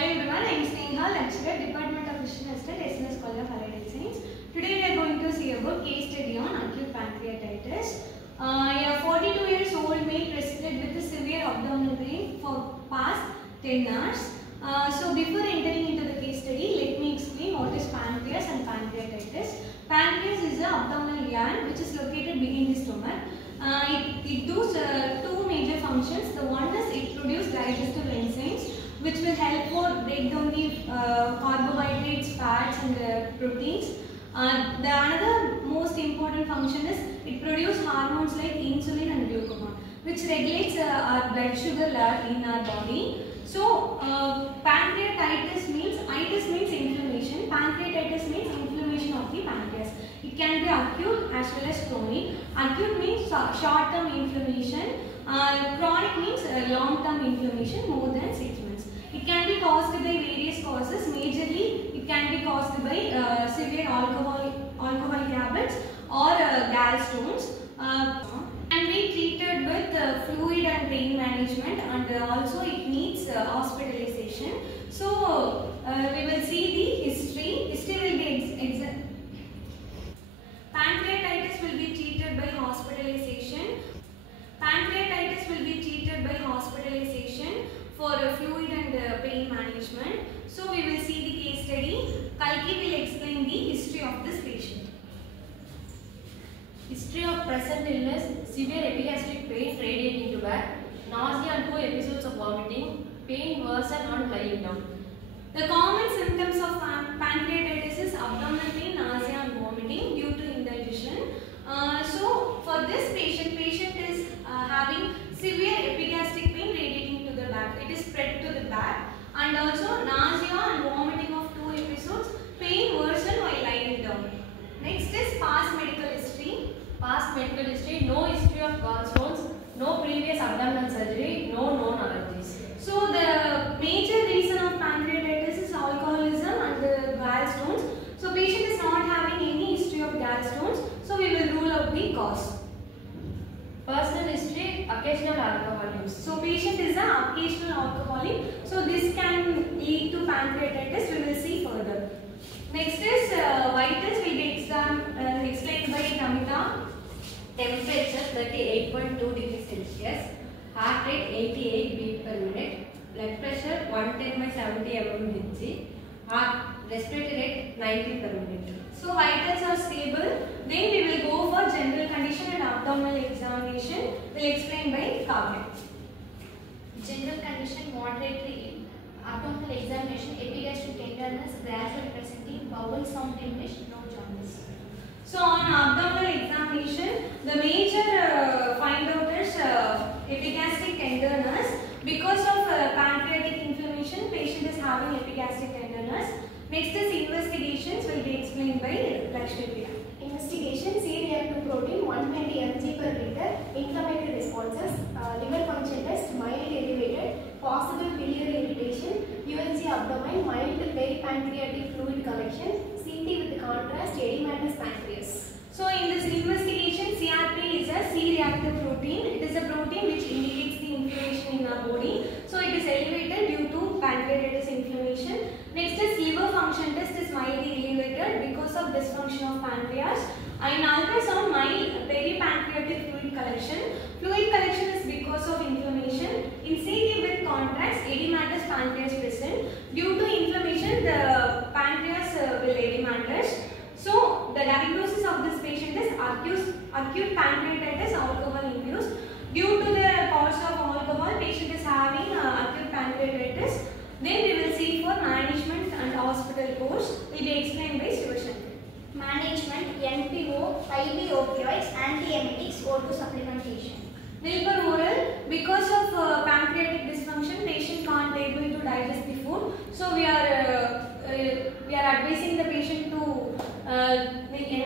Hello everyone, I am Sneha, lecturer, Department of Christian Estate, SNS College of Allied Science. Today we are going to see about case study on acute pancreatitis. A 42 years old male presented with a severe abdominal pain for past 10 hours. So before entering into the case study, let me explain what is pancreas and pancreatitis. Pancreas is an abdominal gland which is located behind the stomach. It does two major functions. The one is it produces digestive enzymes which will help for break down the carbohydrates, fats and proteins. The another most important function is it produces hormones like insulin and glucagon which regulates our blood sugar level in our body. So pancreatitis means, itis means inflammation, pancreatitis means inflammation of the pancreas. It can be acute as well as chronic. Acute means short-term inflammation, chronic means long-term inflammation more than 6 months. It can be caused by various causes. Majorly, it can be caused by severe alcoholic habits or gallstones. Can be treated with fluid and pain management, and also it needs hospitalization. So we will see the history. History will be pancreatitis will be treated by hospitalization. Pancreatitis will be treated by hospitalization for fluid and pain management. So we will see the case study. Kalki will explain the history of this patient. History of present illness: severe epigastric pain radiating to back, nausea and 2 episodes of vomiting, pain worsened on lying down. The common symptoms of pancreatitis is abdominal pain, nausea and vomiting due to indigestion. So for this patient is having severe epigastric pain radiating to the back. It is spread to the back, and also nausea and vomiting of 2 episodes, pain worsened while lying down. Next is past medical history. Past medical history: no history of gallstones, no previous abdominal surgery, no known allergies. So the major reason of pancreatitis is alcoholism and gallstones. So patient is not having any history of gallstones. So we will rule out the cause. Personal history: occasional alcohol use. So patient is an occasional alcoholic. So this can lead to pancreatitis. We will see further. Next is vitals will be explained by Namita. Temperature 38.2 degrees Celsius, heart rate 88 beat per minute, blood pressure 110/70 mmHg, respiratory rate 90 per minute. So vitals are stable. Then we will go for general condition and abdominal examination. Will explain by Kavya. General condition: moderate abdominal examination, epigastric tenderness, gradually presenting, bowel sound diminish, no jaundice. So on abdominal examination, the major find out is epigastric tenderness. Because of pancreatic inflammation, patient is having epigastric tenderness. Next is investigations will be explained by Lakshmi. Investigation: C-reactive protein 120 mg per liter, inflammatory responses, liver function test mild elevated, possible biliary irritation, USG abdomen, mild peripancreatic fluid collection, CT with contrast, edematous pancreas. So in this investigation, CRP is a C-reactive protein. It is a protein which indicates the inflammation in our body. So it is elevated due to pancreatitis inflammation. Next is liver function test is mildly elevated because of dysfunction of pancreas. In ultrasound, mild peripancreatic fluid collection. Fluid collection is because of inflammation. In CT with contrast, edematous pancreas present. Due to inflammation, the pancreas will edematous. So the diagnosis of this patient is acute pancreatitis, alcohol induced. Due to the cause of alcohol, patient is having acute pancreatitis. Then we will see for management and hospital course will be explained by Shivashankar. Management: NPO, IV opioids, antiemetics, O2 supplementation. Nilper oral. Because of pancreatic dysfunction, patient can't able to digest the food. So we are advising the patient to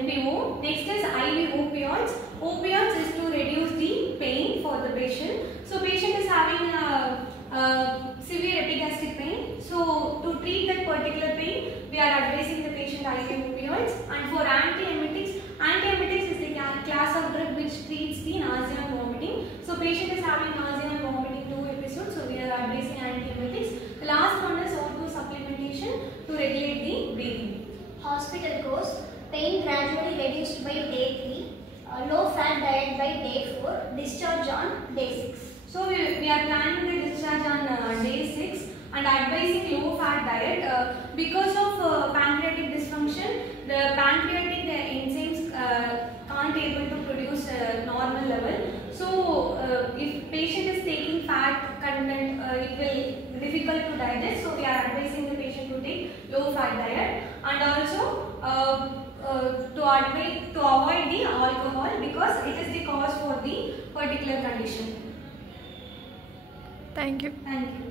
NPO. Next is IV opioids. Opioids is to reduce the pain for the patient. So patient is having severe epigastric pain. So to treat that particular pain, we are advising the patient IV opioids. And for antiemetics, antiemetics is the class of drug which treats the nausea and vomiting. So patient is having nausea and vomiting 2 episodes. So we are advising antiemetics. The last one is O2 hospital course, pain gradually reduced by day 3, low fat diet by day 4, discharge on day 6. So we are planning the discharge on day 6 and advising low fat diet because of pancreatic dysfunction. The pancreatic enzymes can't able to produce normal level. So if patient is taking fat content, it will difficult to digest. So we are advising the patient to take low fat diet, and also to avoid the alcohol because it is the cause for the particular condition. Thank you. Thank you.